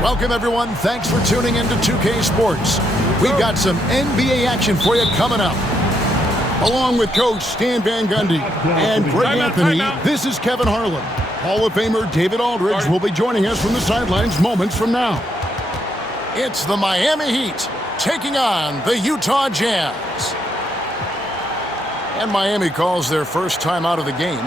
Welcome, everyone. Thanks for tuning in to 2K Sports. We've got some NBA action for you coming up. Along with Coach Stan Van Gundy and Greg Anthony, this is Kevin Harlan. Hall of Famer David Aldridge will be joining us from the sidelines moments from now. It's the Miami Heat taking on the Utah Jazz. And Miami calls their first time out of the game.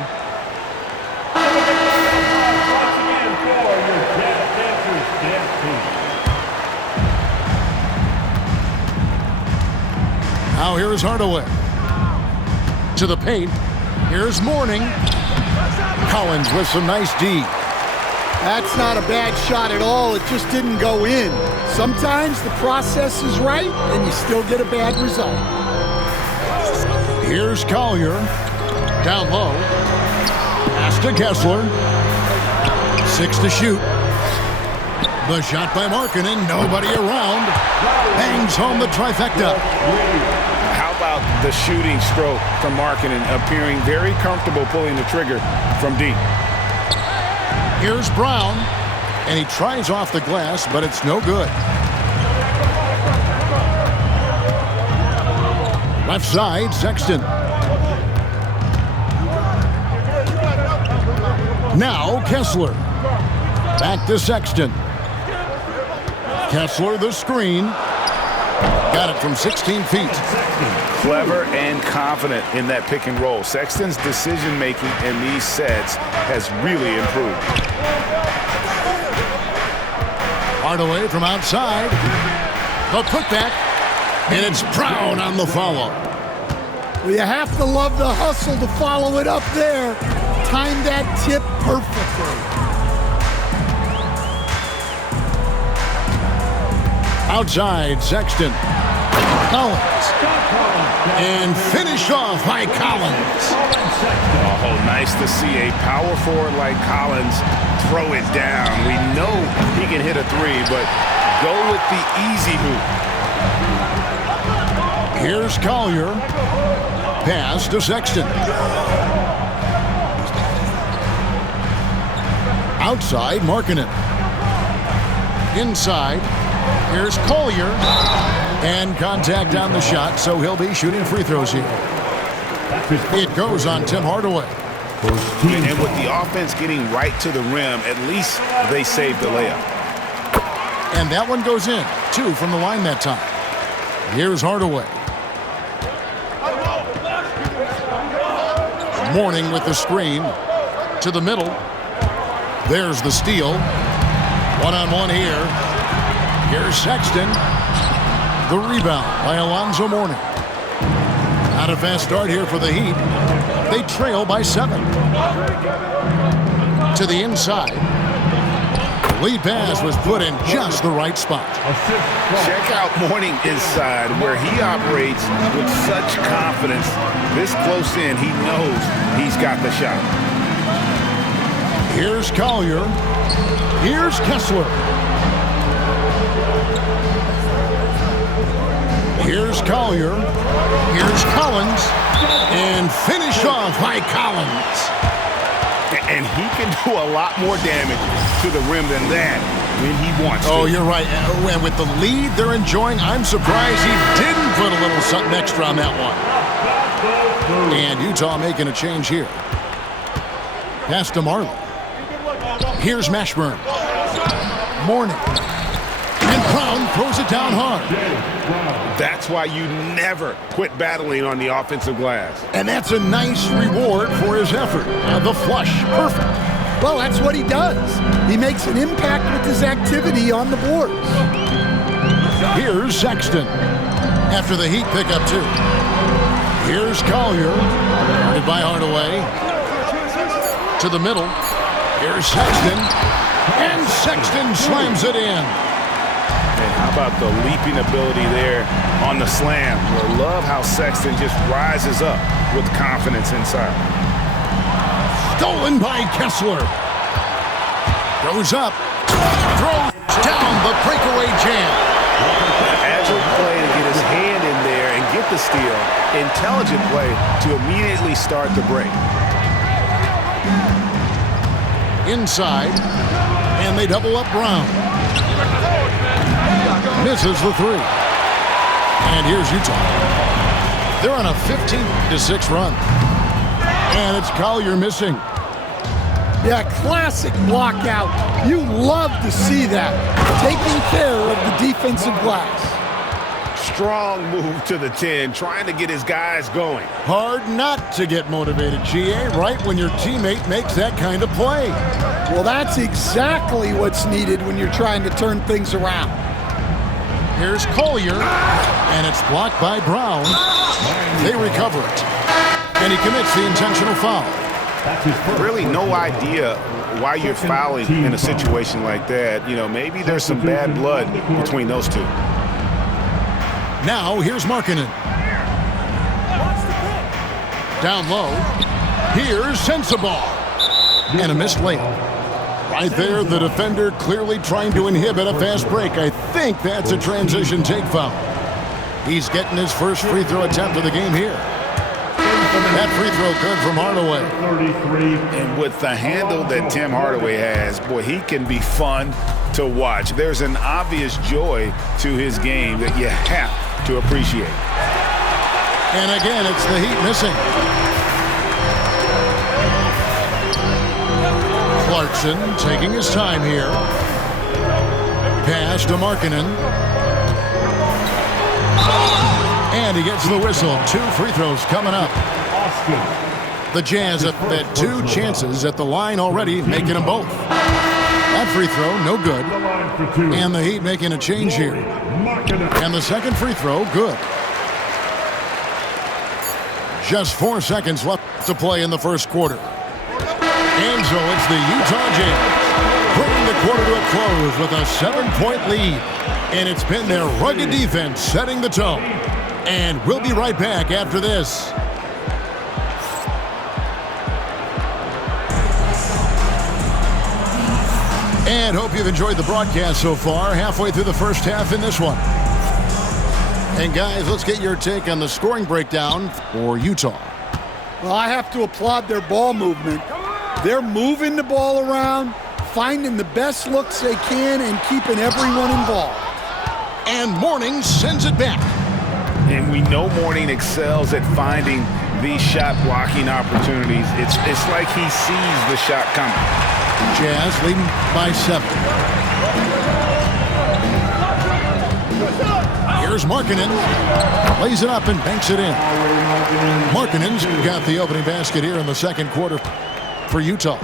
Now here's Hardaway. To the paint. Here's Mourning. Collins with some nice D. That's not a bad shot at all. It just didn't go in. Sometimes the process is right and you still get a bad result. Here's Collier. Down low. Pass to Kessler. 6 to shoot. The shot by Markkanen. Nobody around. Bangs home the trifecta. How about the shooting stroke from Markkanen, appearing very comfortable pulling the trigger from deep. Here's Brown, and he tries off the glass, but it's no good. Left side, Sexton. Now Kessler. Back to Sexton. Kessler, the screen. Got it from 16 feet. Clever and confident in that pick and roll. Sexton's decision-making in these sets has really improved. Hardaway from outside. The putback. And it's Brown on the follow. Well, you have to love the hustle to follow it up there. Timed that tip perfectly. Outside, Sexton. Collins. And finished off by Collins. Oh, nice to see a power forward like Collins throw it down. We know he can hit a three, but go with the easy hoop. Here's Collier. Pass to Sexton. Outside, Markkanen. Inside. Here's Collier. And contact on the shot, so he'll be shooting free throws here. It goes on Tim Hardaway. And with the offense getting right to the rim, at least they saved the layup. And that one goes in. 2 from the line that time. Here's Hardaway. Mourning with the screen. To the middle. There's the steal. One-on-one here. Here's Sexton. The rebound by Alonzo Mourning. Not a fast start here for the Heat. They trail by 7. To the inside. The lead pass was put in just the right spot. Check out Mourning inside, where he operates with such confidence. This close in, he knows he's got the shot. Here's Collier. Here's Kessler. Here's Collier. Here's Collins. And finish off by Collins. And he can do a lot more damage to the rim than that when he wants to. Oh, you're right. And with the lead they're enjoying, I'm surprised he didn't put a little something extra on that one. And Utah making a change here. Pass to Marley. Here's Mashburn. Mourning. And Brown throws it down hard. That's why you never quit battling on the offensive glass. And that's a nice reward for his effort. The flush, perfect. Well, that's what he does. He makes an impact with his activity on the boards. Here's Sexton. After the Heat pick up 2. Here's Collier. Guarded by Hardaway. To the middle. Here's Sexton. And Sexton slams it in. And how about the leaping ability there on the slam? I love how Sexton just rises up with confidence inside. Stolen by Kessler. Goes up. Throws down the breakaway jam. Agile play to get his hand in there and get the steal. Intelligent play to immediately start the break. Inside. And they double up Brown. Misses the three. And here's Utah. They're on a 15-6 run. And it's Collier missing. Yeah, classic block out. You love to see that. Taking care of the defensive glass. Strong move to the 10, trying to get his guys going. Hard not to get motivated, GA, right when your teammate makes that kind of play. Well, that's exactly what's needed when you're trying to turn things around. Here's Collier, and it's blocked by Brown. They recover it, and he commits the intentional foul. Really no idea why you're fouling in a situation like that. You know, maybe there's some bad blood between those two. Now, here's Markkanen. Down low. Here's Sensabaugh. And a missed layup. Right there, the defender clearly trying to inhibit a fast break. I think that's a transition take foul. He's getting his first free throw attempt of the game here. That free throw good from Hardaway. And with the handle that Tim Hardaway has, boy, he can be fun to watch. There's an obvious joy to his game that you have to appreciate. And again, it's the Heat missing. Clarkson taking his time here. Pass to Markkanen. And he gets the whistle. 2 free throws coming up. The Jazz have had 2 chances at the line already, making them both. That free throw, no good. And the Heat making a change here. And the second free throw, good. Just 4 seconds left to play in the first quarter. And so it's the Utah Jazz bringing the quarter to a close with a 7-point lead. And it's been their rugged defense setting the tone. And we'll be right back after this. And hope you've enjoyed the broadcast so far. Halfway through the first half in this one. And guys, let's get your take on the scoring breakdown for Utah. Well, I have to applaud their ball movement. They're moving the ball around, finding the best looks they can, and keeping everyone involved. And Mourning sends it back. And we know Mourning excels at finding these shot blocking opportunities. It's like he sees the shot coming. Jazz leading by 7. Here's Markkanen. Lays it up and banks it in. Markkanen's got the opening basket here in the second quarter for Utah.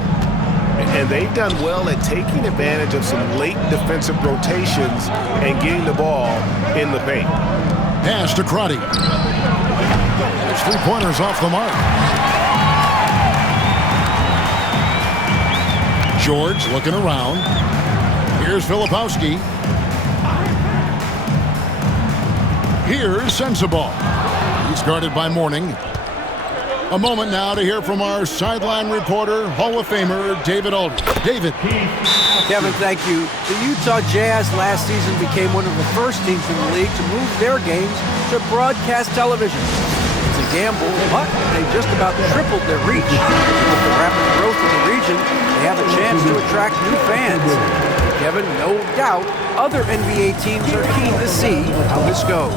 And they've done well at taking advantage of some late defensive rotations and getting the ball in the paint. Pass to Crotty. There's 3-pointers off the mark. George looking around. Here's Filipowski. Here's Sensabaugh. He's guarded by Mourning. A moment now to hear from our sideline reporter, Hall of Famer David Aldridge. David. Kevin, thank you. The Utah Jazz last season became one of the first teams in the league to move their games to broadcast television. It's a gamble, but they just about tripled their reach. With the rapid growth in the region, they have a chance to attract new fans. Kevin, no doubt, other NBA teams are keen to see how this goes.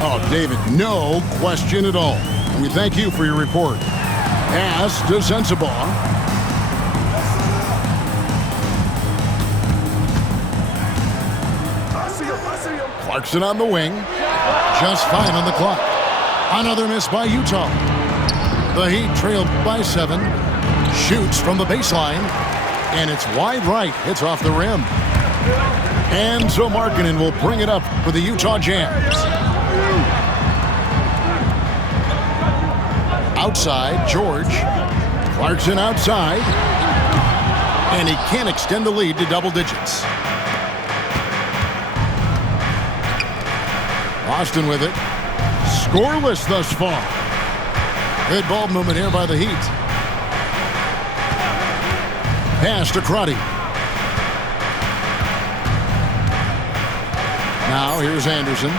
Oh, David, no question at all. We thank you for your report. Pass to Sensabaugh. Clarkson on the wing. Just 5 on the clock. Another miss by Utah. The Heat trailed by 7. Shoots from the baseline. And it's wide right. It's off the rim. And so Markkanen will bring it up for the Utah Jazz. Outside, George. Clarkson outside. And he can't extend the lead to double digits. Austin with it. Scoreless thus far. Good ball movement here by the Heat. Pass to Crotty. Now here's Anderson.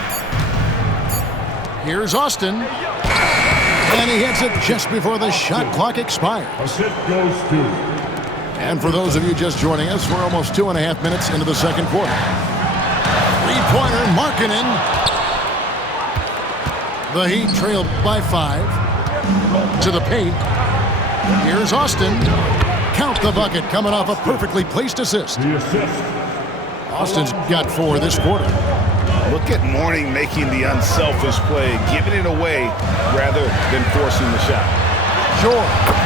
Here's Austin. And he hits it just before the shot clock expires. And for those of you just joining us, we're almost 2.5 minutes into the second quarter. Three-pointer, Markkanen. The Heat trailed by 5. To the paint. Here's Austin. Count the bucket, coming off a perfectly placed assist. Austin's got 4 this quarter. Look at Mourning making the unselfish play, giving it away rather than forcing the shot. George.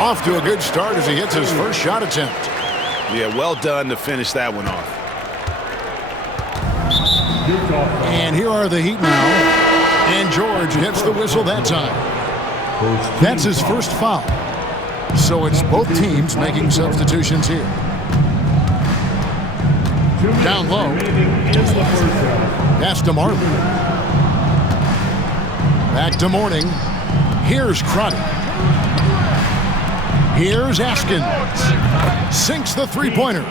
Off to a good start as he hits his first shot attempt. Yeah, well done to finish that one off. And here are the Heat now. And George hits the whistle that time. That's his first foul. So it's both teams making substitutions here. Down low. Pass to Marley. Back to Mourning. Here's Crotty. Here's Askins. Sinks the three-pointer.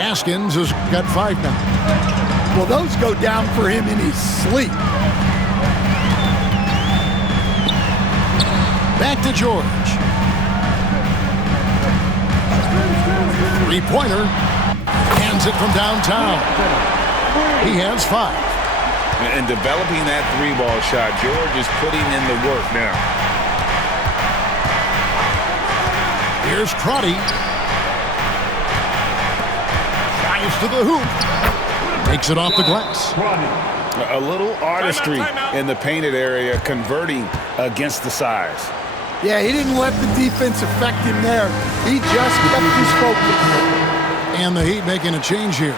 Askins has got 5 now. Well, those go down for him in his sleep. Back to George. Three-pointer. Hands it from downtown. He has 5. And developing that 3-ball shot, George is putting in the work now. Here's Crotty. Drives to the hoop. Takes it off the glass. A little artistry in the painted area, converting against the size. Yeah, he didn't let the defense affect him there. He just kept his focus. And the Heat making a change here.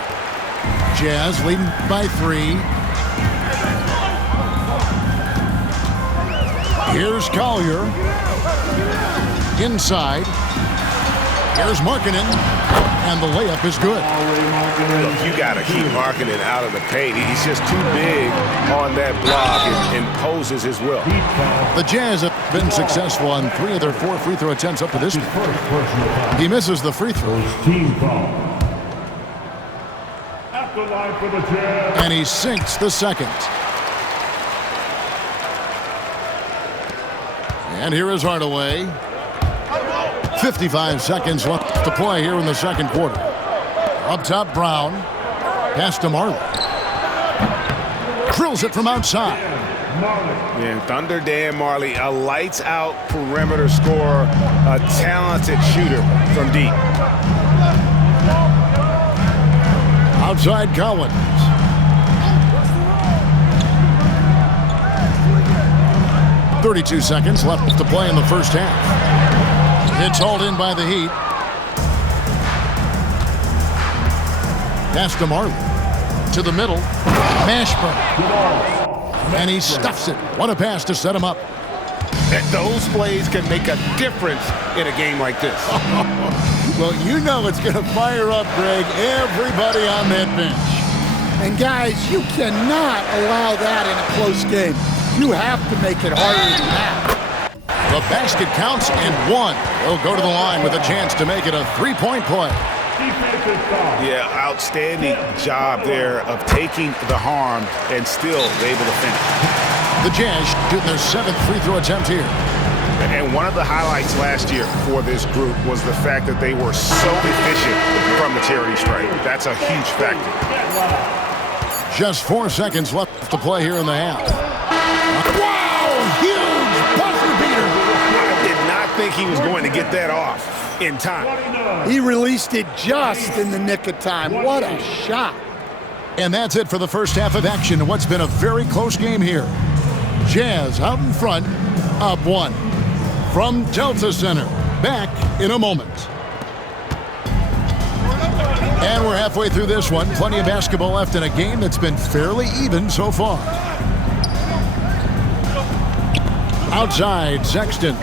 Jazz leading by 3. Here's Collier. Inside. Here's Markkanen. And the layup is good. Look, you got to keep Markkanen out of the paint. He's just too big on that block and imposes his will. The Jazz have been successful on 3 of their 4 free throw attempts up to this point. He misses the free throw. And he sinks the second. And here is Hardaway. 55 seconds left to play here in the second quarter. Up top, Brown. Pass to Marley. Drills it from outside. And Thunder Dan Marley, a lights-out perimeter scorer, a talented shooter from deep. Outside Collins. .32 seconds left to play in the first half. It's hauled in by the Heat. Pass to Marley. To the middle. Mashburn. And he stuffs it. What a pass to set him up. And those plays can make a difference in a game like this. Well, you know it's going to fire up, Greg, everybody on that bench. And guys, you cannot allow that in a close game. You have to make it harder than that. The basket counts and 1. He'll go to the line with a chance to make it a 3-point play. Yeah, outstanding job there of taking the harm and still able to finish. The Jazz shooting their 7th free throw attempt here. And one of the highlights last year for this group was the fact that they were so efficient from the charity stripe. That's a huge factor. Just 4 seconds left to play here in the half. Wow! Huge buzzer beater! I did not think he was going to get that off in time. He released it just in the nick of time. What a shot. And that's it for the first half of action in what's been a very close game here. Jazz out in front, up 1. From Delta Center, back in a moment. And we're halfway through this one. Plenty of basketball left in a game that's been fairly even so far. Outside, Sexton.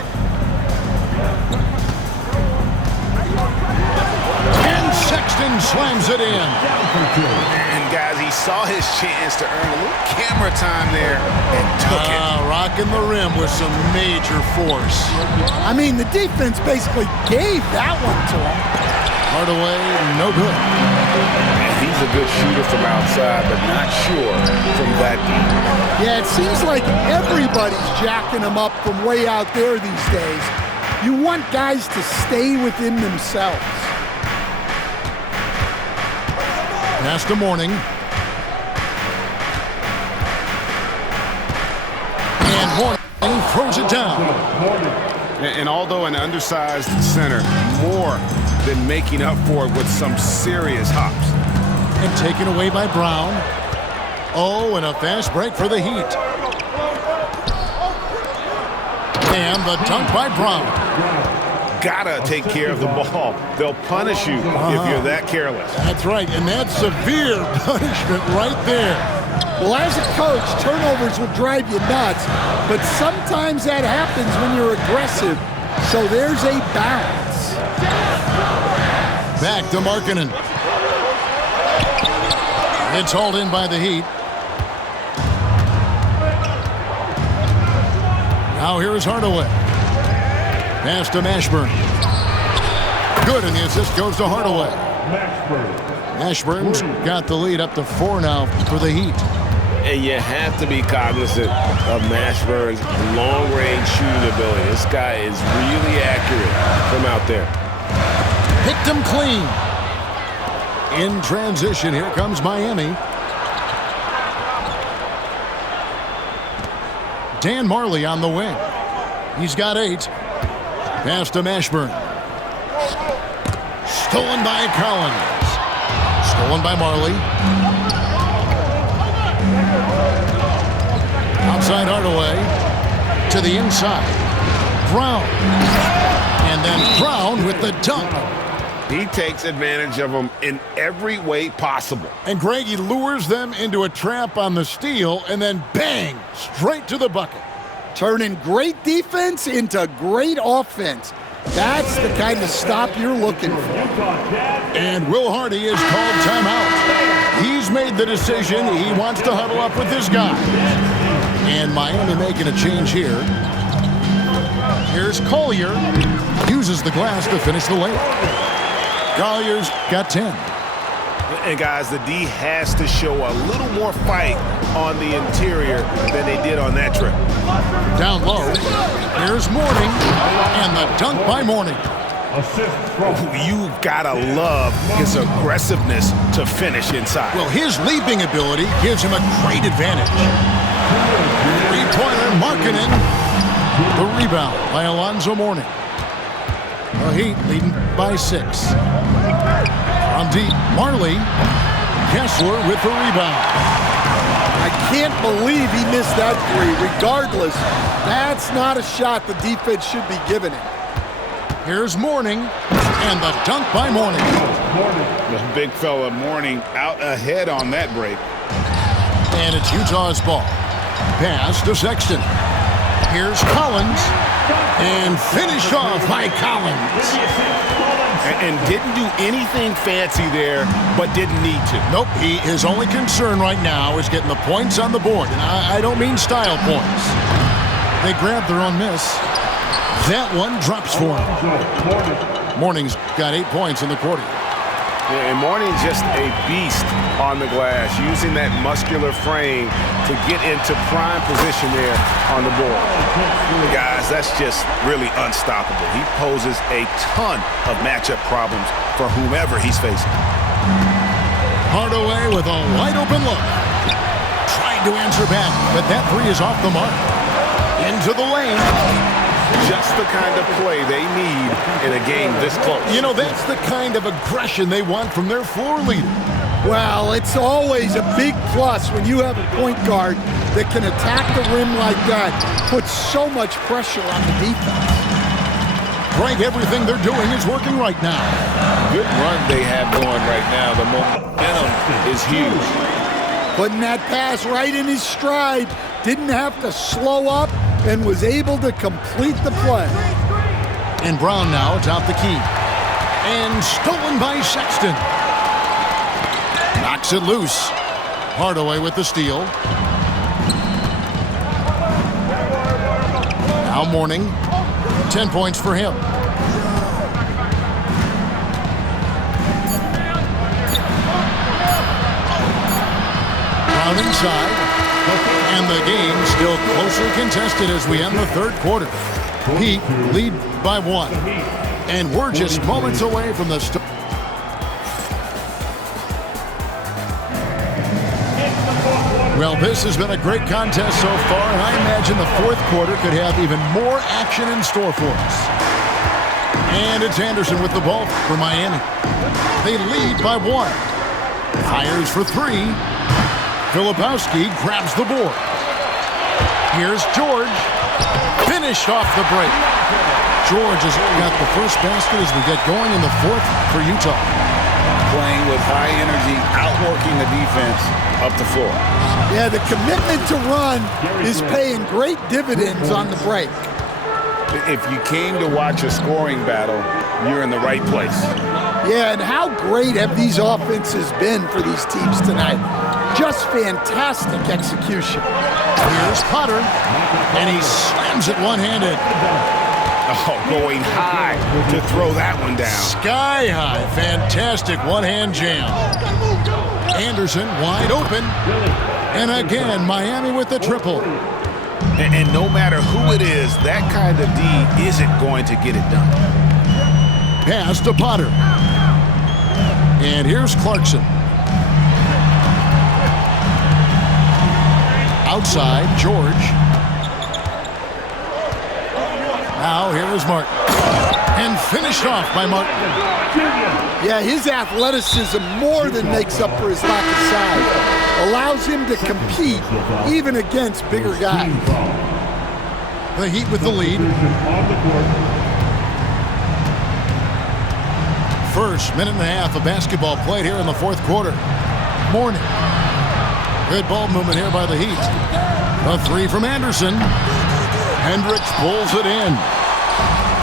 And Sexton slams it in. And guys, he saw his chance to earn a little camera time there and took it. Rocking the rim with some major force. I mean, the defense basically gave that one to him. Hardaway, no good. And he's a good shooter from outside, but not sure from that deep. Yeah, it seems like everybody's jacking him up from way out there these days. You want guys to stay within themselves. Pass to Mourning. And Mourning throws it down. And although an undersized center, more than making up for it with some serious hops. And taken away by Brown. Oh, and a fast break for the Heat. And the dunk by Brown. Gotta take care of the ball. They'll punish you if you're that careless. That's right, and that's severe punishment right there. Well, as a coach, turnovers will drive you nuts, but sometimes that happens when you're aggressive. So there's a balance. Back to Markkanen. It's hauled in by the Heat. Now here's Hardaway. Pass to Mashburn. Good, and the assist goes to Hardaway. Mashburn's got the lead up to 4 now for the Heat. And you have to be cognizant of Mashburn's long-range shooting ability. This guy is really accurate from out there. Picked him clean. In transition, here comes Miami. Dan Marley on the wing. He's got 8. Pass to Mashburn. Stolen by Collins. Stolen by Marley. Outside Hardaway. To the inside. Brown. And then Brown with the dunk. He takes advantage of them in every way possible. And Greg, he lures them into a trap on the steal, and then bang, straight to the bucket. Turning great defense into great offense. That's the kind of stop you're looking for. And Will Hardy is called timeout. He's made the decision. He wants to huddle up with this guy. And Miami making a change here. Here's Collier. Uses the glass to finish the layup. Collier's got 10. And guys, the D has to show a little more fight on the interior than they did on that trip. Down low, here's Mourning, and the dunk by Mourning. You've got to love his aggressiveness to finish inside. Well, his leaping ability gives him a great advantage. Three-pointer, Markkanen. The rebound by Alonzo Mourning. The Heat leading by 6. From deep, Marley. Kessler with the rebound. I can't believe he missed that 3. Regardless, that's not a shot the defense should be giving him. Here's Mourning, and the dunk by Mourning. The big fella Mourning out ahead on that break. And it's Utah's ball. Pass to Sexton. Here's Collins, and finished off by Collins. And didn't do anything fancy there, but didn't need to. Nope, his only concern right now is getting the points on the board. And I don't mean style points. They grabbed their own miss. That one drops for him. Mourning's got 8 points in the quarter. Yeah, and Mourning's just a beast on the glass, using that muscular frame to get into prime position there on the board. Guys, that's just really unstoppable. He poses a ton of matchup problems for whomever he's facing. Hardaway with a wide-open look. Trying to answer back, but that 3 is off the mark. Into the lane. Just the kind of play they need in a game this close. You know, that's the kind of aggression they want from their floor leader. Well, it's always a big plus when you have a point guard that can attack the rim like that, put so much pressure on the defense. Greg, everything they're doing is working right now. Good run they have going right now. The momentum is huge. Putting that pass right in his stride, didn't have to slow up, and was able to complete the play. And Brown now atop the key. And stolen by Sexton. Knocks it loose. Hardaway with the steal. Now Mourning. 10 points for him. Brown inside. And the game still closely contested as we end the third quarter. Heat lead by 1. And we're just moments away from the start. Well, this has been a great contest so far, and I imagine the fourth quarter could have even more action in store for us. And it's Anderson with the ball for Miami. They lead by 1. Fires for 3. Filipowski grabs the board. Here's George. Finished off the break. George has got the first basket as we get going in the fourth for Utah. Playing with high energy, outworking the defense up the floor. Yeah, the commitment to run is paying great dividends on the break. If you came to watch a scoring battle, you're in the right place. Yeah, and how great have these offenses been for these teams tonight? Just fantastic execution. Here's Potter, and he slams it one-handed. Oh, going high to throw that one down. Sky high. Fantastic one-hand jam. Anderson wide open. And again, Miami with the triple. And no matter who it is, that kind of D isn't going to get it done. Pass to Potter. And here's Clarkson. Outside, George. Now here is Martin. And finished off by Martin. Yeah, his athleticism more than makes up for his lack of size. Allows him to compete even against bigger guys. The Heat with the lead. First minute and a half of basketball played here in the fourth quarter. Morning. Good ball movement here by the Heat. A 3 from Anderson. Hendricks pulls it in.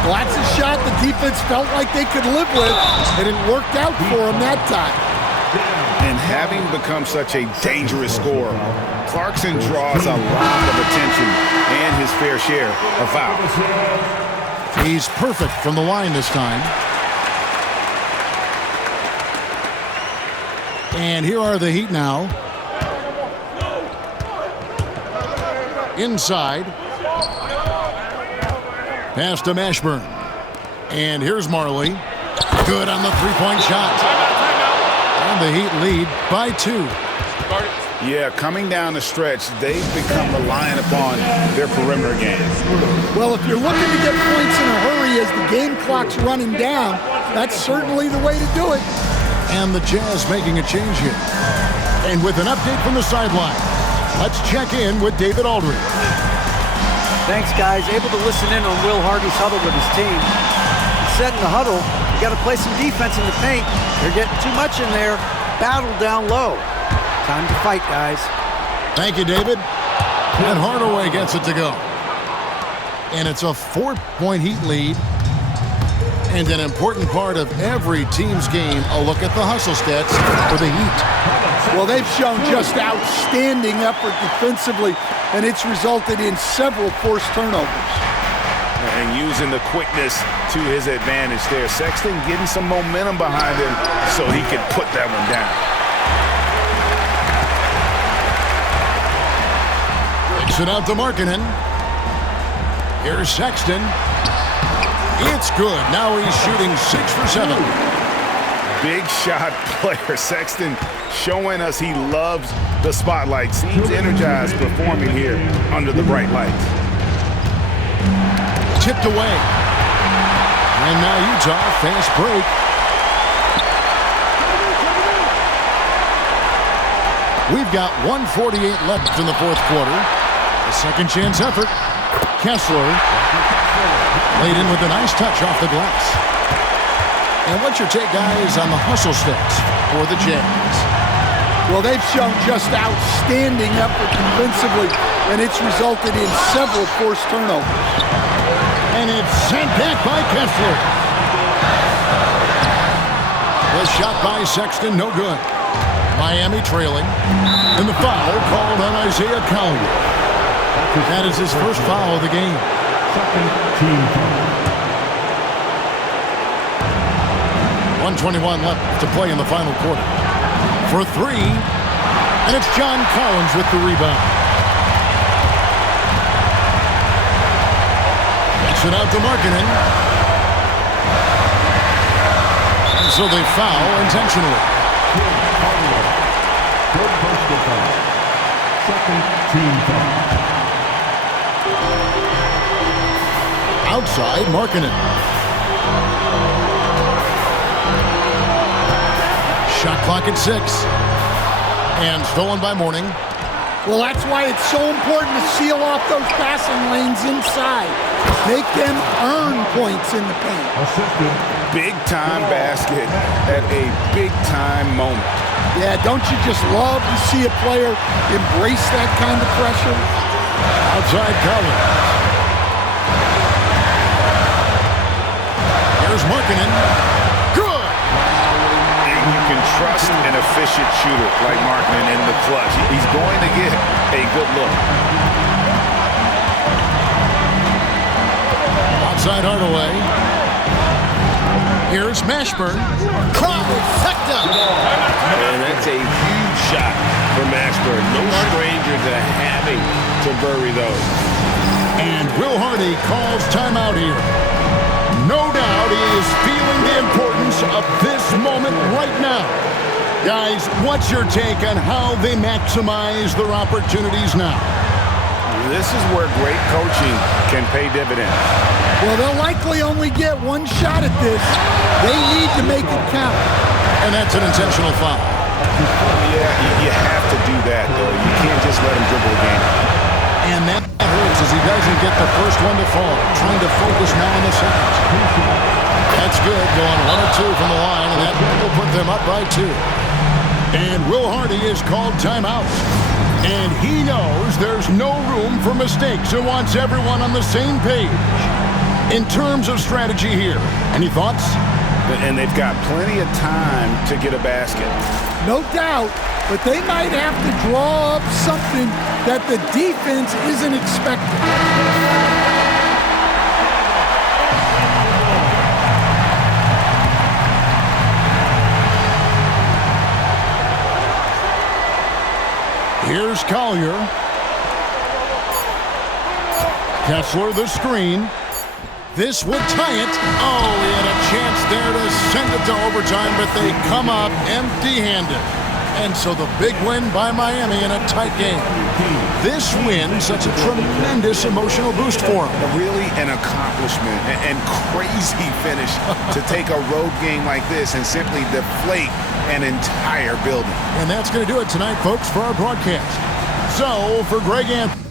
Well, that's a shot the defense felt like they could live with, and it worked out for them that time. And having become such a dangerous scorer, Clarkson draws a lot of attention and his fair share of fouls. He's perfect from the line this time. And here are the Heat now. Inside. Pass to Mashburn. And here's Marley. Good on the three-point shot. And the Heat lead by 2. Yeah, coming down the stretch, they've become reliant upon their perimeter game. Well, if you're looking to get points in a hurry as the game clock's running down, that's certainly the way to do it. And the Jazz making a change here. And with an update from the sideline, let's check in with David Aldridge. Thanks, guys. Able to listen in on Will Hardy's huddle with his team. He said in the huddle, you got to play some defense in the paint. They're getting too much in there. Battle down low. Time to fight, guys. Thank you, David. And Hardaway gets it to go. And it's a 4-point Heat lead. And an important part of every team's game, a look at the hustle stats for the Heat. Well, they've shown just outstanding effort defensively, and it's resulted in several forced turnovers. And using the quickness to his advantage there. Sexton getting some momentum behind him so he can put that one down. Kicks it out to Markkanen. Here's Sexton. It's good. Now he's shooting 6 for 7. Big shot player. Sexton showing us he loves the spotlight. Seems energized performing here under the bright lights. Tipped away. And now Utah, fast break. We've got 1:48 left in the fourth quarter. A second chance effort. Kessler laid in with a nice touch off the glass. And what's your take, guys, on the hustle stats for the Jazz? Well, they've shown just outstanding effort defensively, and it's resulted in several forced turnovers. And it's sent back by Kessler. The shot by Sexton, no good. Miami trailing. And the foul called on Isaiah Collier. That is his first foul of the game. 1:21 left to play in the final quarter. For 3, and it's John Collins with the rebound. Kicks it out to Markkanen. And so they foul intentionally. Third personal foul. Second team foul. Outside, Markkanen. Shot clock at 6. And stolen by Mourning. Well, that's why it's so important to seal off those passing lanes inside. Make them earn points in the paint. Assisted. Big-time basket at a big-time moment. Yeah, don't you just love to see a player embrace that kind of pressure? Outside Collins. Here's Markkanen. Good! And you can trust an efficient shooter like Markkanen in the clutch. He's going to get a good look. Outside Hardaway. Here's Mashburn. Trifecta! And that's a huge shot for Mashburn. No stranger to having to bury those. And Will Hardy calls timeout here. No doubt he is feeling the importance of this moment right now. Guys, what's your take on how they maximize their opportunities now? This is where great coaching can pay dividends. Well, they'll likely only get one shot at this. They need to make it count. And that's an intentional foul. Yeah, you have to do that, though. You can't just let him dribble again. And that hurts as he doesn't get the first one to fall. Trying to focus now on the second. That's good, going 1 or 2 from the line, and that will put them up by 2. And Will Hardy is called timeout. And he knows there's no room for mistakes and wants everyone on the same page. In terms of strategy here, any thoughts? And they've got plenty of time to get a basket. No doubt, but they might have to draw up something that the defense isn't expecting. Here's Collier. Kessler the screen. This would tie it. Oh, he had a chance there to send it to overtime, but they come up empty-handed. And so the big win by Miami in a tight game. This win, such a tremendous emotional boost for them. Really an accomplishment and crazy finish to take a road game like this and simply deflate an entire building. And that's going to do it tonight, folks, for our broadcast. So, for Greg Anthony.